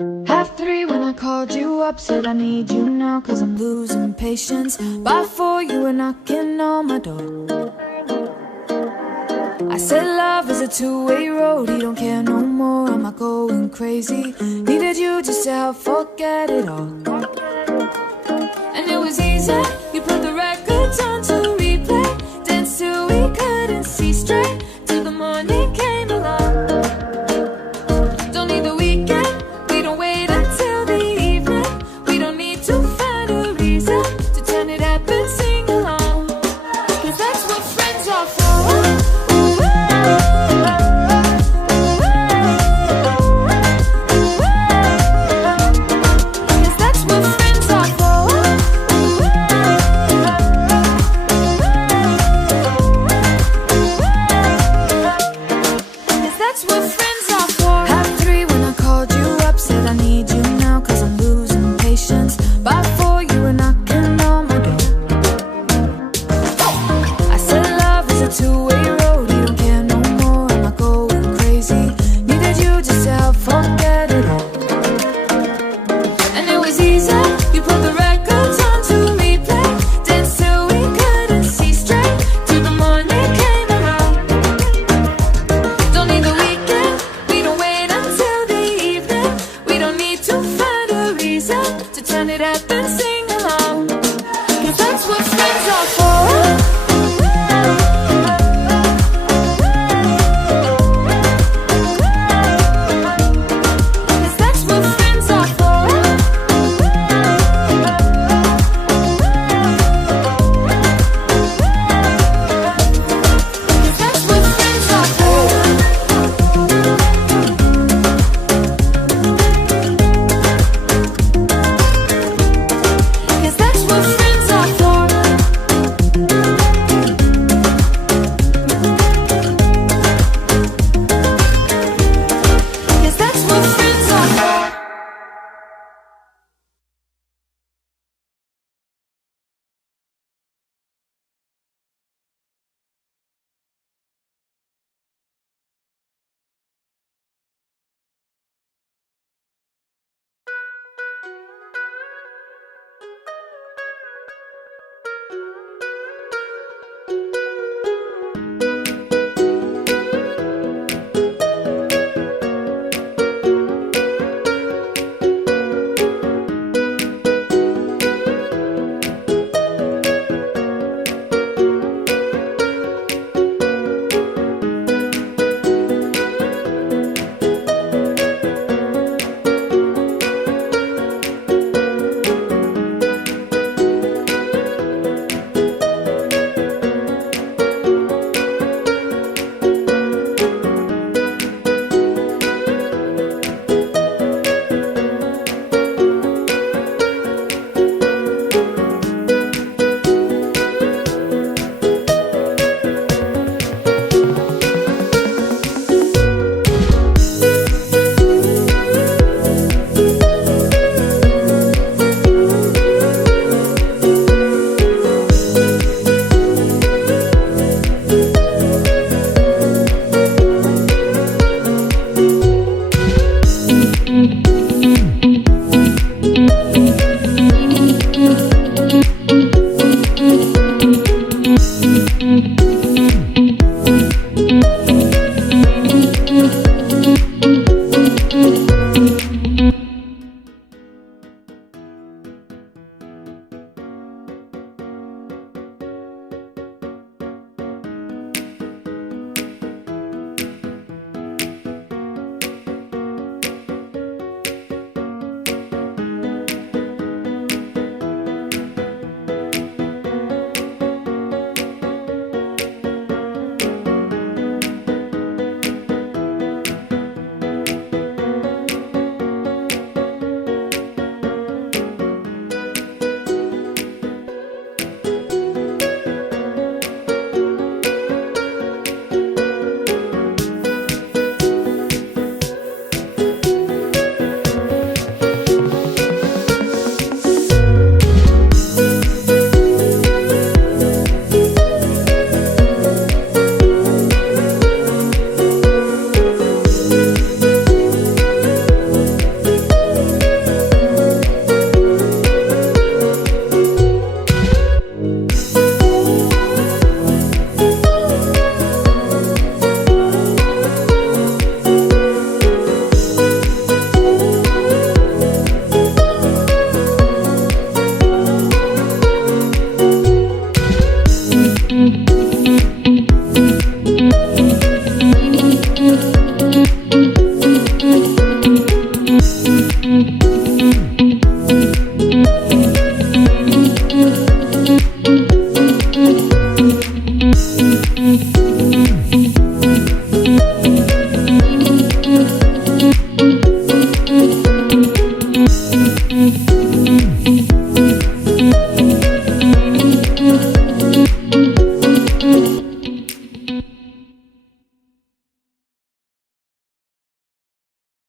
Half 3 when I called you up, said I need you now, cause I'm losing patience. By 4 you were knocking on my door. I said love is a two-way road, he don't care no more, am I going crazy? Needed you just to help forget it all. And it was easy, you put the records on to replay, danced till we couldn't see straight, till the morning came along. Don't need the weekend, we don't wait until the evening, we don't need to find a reason to turn it up and sing along, cause that's what friends are for.